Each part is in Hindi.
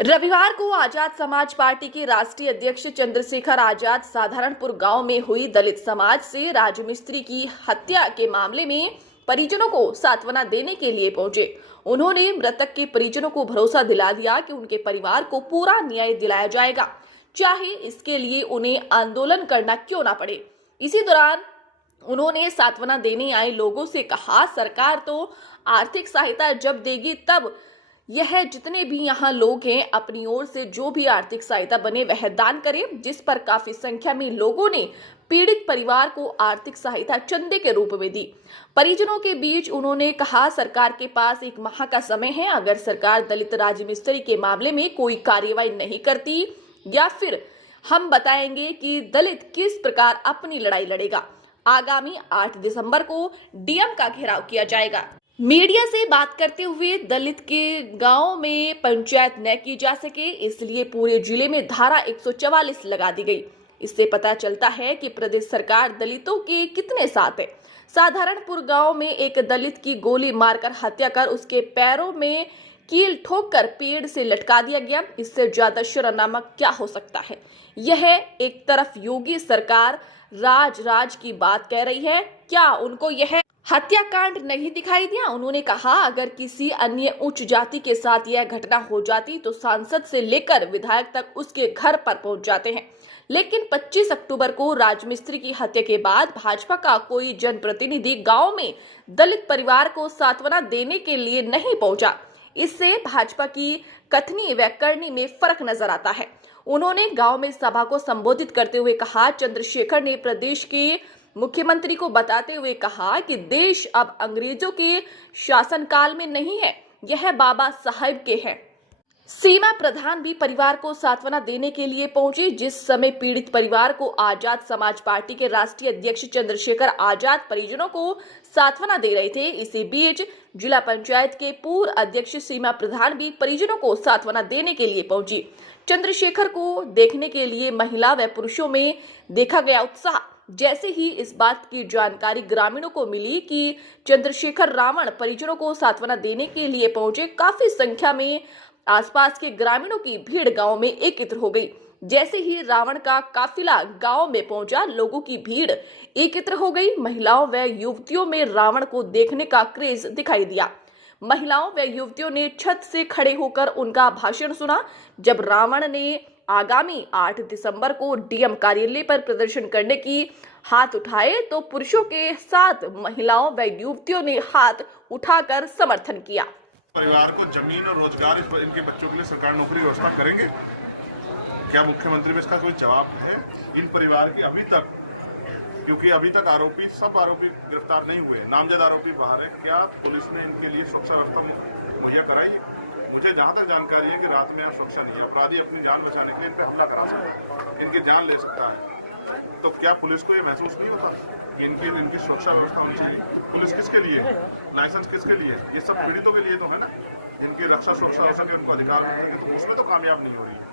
रविवार को आजाद समाज पार्टी के राष्ट्रीय अध्यक्ष चंद्रशेखर आजाद साधारणपुर गांव में हुई दलित समाज से राजमिस्त्री की हत्या के मामले में परिजनों को सांत्वना देने के लिए पहुंचे। उन्होंने मृतक के परिजनों को भरोसा दिला दिया कि उनके परिवार को पूरा न्याय दिलाया जाएगा, चाहे इसके लिए उन्हें आंदोलन करना क्यों ना पड़े। इसी दौरान उन्होंने सांत्वना देने आए लोगों से कहा, सरकार तो आर्थिक सहायता जब देगी तब यह जितने भी यहाँ लोग हैं अपनी ओर से जो भी आर्थिक सहायता बने वह दान करें, जिस पर काफी संख्या में लोगों ने पीड़ित परिवार को आर्थिक सहायता चंदे के रूप में दी। परिजनों के बीच उन्होंने कहा, सरकार के पास 1 माह का समय है। अगर सरकार दलित राजमिस्त्री के मामले में कोई कार्रवाई नहीं करती या फिर हम बताएंगे कि दलित किस प्रकार अपनी लड़ाई लड़ेगा। आगामी 8 दिसंबर को डीएम का घेराव किया जाएगा। मीडिया से बात करते हुए दलित के गांव में पंचायत न की जा सके, इसलिए पूरे जिले में धारा 144 लगा दी गई। इससे पता चलता है कि प्रदेश सरकार दलितों के कितने साथ है। साधारणपुर गांव में एक दलित की गोली मारकर हत्या कर उसके पैरों में कील ठोककर पेड़ से लटका दिया गया। इससे ज्यादा शर्मनाक क्या हो सकता है। यह एक तरफ योगी सरकार राज की बात कह रही है, क्या उनको यह हत्याकांड नहीं दिखाई दिया। उन्होंने कहा, अगर किसी अन्य उच्च जाति के साथ यह घटना हो जाती तो सांसद से लेकर विधायक तक उसके घर पर पहुंच जाते हैं, लेकिन 25 अक्टूबर को राजमिस्त्री की हत्या के बाद भाजपा का कोई जनप्रतिनिधि गांव में दलित परिवार को सांत्वना देने के लिए नहीं पहुंचा। इससे भाजपा की कथनी व करनी में फर्क नजर आता है। उन्होंने गांव में सभा को संबोधित करते हुए कहा, चंद्रशेखर ने प्रदेश के मुख्यमंत्री को बताते हुए कहा कि देश अब अंग्रेजों के शासनकाल में नहीं है, यह बाबा साहब के हैं। सीमा प्रधान भी परिवार को सांत्वना देने के लिए पहुंचे। जिस समय पीड़ित परिवार को आजाद समाज पार्टी के राष्ट्रीय अध्यक्ष चंद्रशेखर आजाद परिजनों को सांत्वना दे रहे थे, इसी बीच जिला पंचायत के पूर्व अध्यक्ष सीमा प्रधान भी परिजनों को सांत्वना देने के लिए पहुंची। चंद्रशेखर को देखने के लिए महिला व पुरुषों में देखा गया उत्साह। जैसे ही इस बात की जानकारी ग्रामीणों को मिली कि चंद्रशेखर रावण परिजनों को सांत्वना देने के लिए पहुंचे, काफी संख्या में आसपास के ग्रामीणों की भीड़ गांव में एकत्र हो गई। जैसे ही रावण का काफिला गांव में पहुंचा, लोगों की भीड़ एकत्र हो गई। महिलाओं व युवतियों में रावण को देखने का क्रेज दिखाई दिया। महिलाओं व युवतियों ने छत से खड़े होकर उनका भाषण सुना। जब रावण ने आगामी 8 दिसंबर को डीएम कार्यालय पर प्रदर्शन करने की हाथ उठाए तो पुरुषों के साथ महिलाओं व युवतियों ने हाथ उठाकर समर्थन किया। परिवार को जमीन और रोजगार इनके बच्चों के लिए सरकार नौकरी व्यवस्था करेंगे। क्या मुख्यमंत्री में इसका कोई जवाब है इन परिवार की अभी तक? क्योंकि अभी तक सब आरोपी गिरफ्तार नहीं हुए, नामजद आरोपी बाहर है। क्या पुलिस ने इनके लिए सुरक्षा व्यवस्था मुहैया कराई है? मुझे जहां तक जानकारी है कि रात में सुरक्षा नहीं है, अपराधी अपनी जान बचाने के लिए इन पे हमला करा सकता है, इनकी जान ले सकता है। तो क्या पुलिस को ये महसूस नहीं होता कि इनकी सुरक्षा व्यवस्था होनी चाहिए? पुलिस किसके लिए है? लाइसेंस किसके लिए? ये सब पीड़ितों के लिए तो है ना। इनकी रक्षा सुरक्षा हो सके, उनको अधिकार मिल सके, तो उसमें तो कामयाब नहीं हो रही है।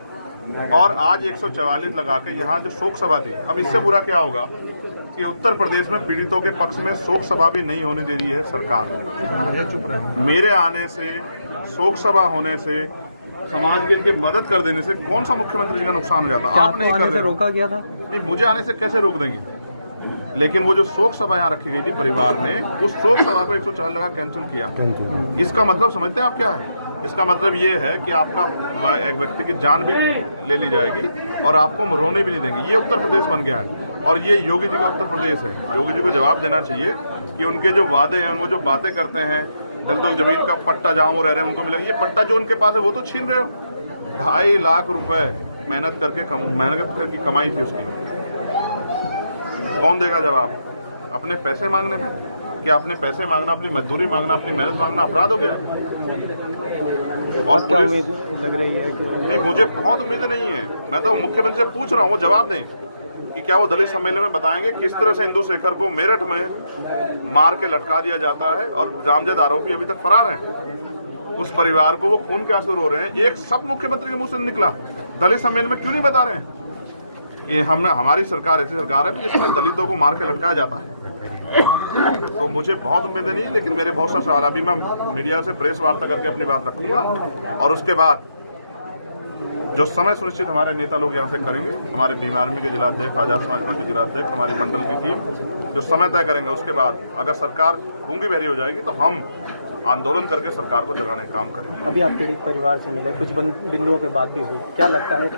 और आज 144 लगा के यहाँ जो शोक सभा थी, अब इससे बुरा क्या होगा कि उत्तर प्रदेश में पीड़ितों के पक्ष में शोक सभा भी नहीं होने दे रही है सरकार। मेरे आने से, शोक सभा होने से, समाज के लिए मदद कर देने से कौन सा मुख्यमंत्री का नुकसान हो जाता? आपने आने से रोका गया था? नहीं, मुझे आने से कैसे रोक देंगे? लेकिन वो जो शोक सभा यहाँ रखी गई थी परिवार ने, उस शोक सभा को 104 लगा कैंसिल किया। इसका मतलब समझते हैं आप क्या है? इसका मतलब ये है कि आपका एक व्यक्ति की जान भी ले ली जाएगी और आपको रोने भी नहीं देंगे। ये उत्तर प्रदेश बन गया है और ये योगी जी का उत्तर प्रदेश है। योगी जी को जवाब देना चाहिए कि उनके जो वादे हैं, उनको जो बातें करते हैं, जो जमीन का पट्टा जहाँ वो रह रहे हैं उनको मिलेगा, ये पट्टा जो उनके पास है वो तो छीन रहे हो। 2.5 लाख रुपए मेहनत करके कमाई थी उसकी, कौन देगा जवाब? अपने पैसे मांगने में? क्या अपने पैसे मांगना, अपनी मजदूरी मांगना, अपनी मेहनत मांगना अपराध हो गया? और पुलिस मुझे बहुत उम्मीद नहीं है। मैं तो मुख्यमंत्री से पूछ रहा हूँ, जवाब दें कि क्या वो दलित सम्मेलन में बताएंगे किस तरह से इंदु शेखर को मेरठ में मार के लटका दिया जाता है और नामजद आरोपी अभी तक फरार है। उस परिवार को वो खून के आंसू रो रहे हैं। एक सब मुख्यमंत्री के मुंह से निकला, दलित सम्मेलन में क्यों नहीं बता रहे हैं कि हमारी सरकार ऐसी सरकार है जिसमें दलितों को मार के लटकाया जाता है? तो मुझे बहुत उम्मीद नहीं है, लेकिन मेरे बहुत सा सवाल, अभी मैं मीडिया से प्रेस वार्ता करके अपनी बात रखूंगा और उसके बाद जो समय सुनिश्चित हमारे नेता लोग यहाँ से करेंगे, हमारे भीम आर्मी के जिलाध्यक्ष, आजाद समाज पार्टी के जिलाध्यक्ष, हमारे मंडल की टीम जो समय तय करेंगे, उसके बाद अगर सरकार ऊँगी बहरी हो जाएगी तो हम आंदोलन करके सरकार को जगाने का काम करेंगे। अभी आपके परिवार से मिले कुछ बिंदुओं पे बात भी हुई, क्या लगता है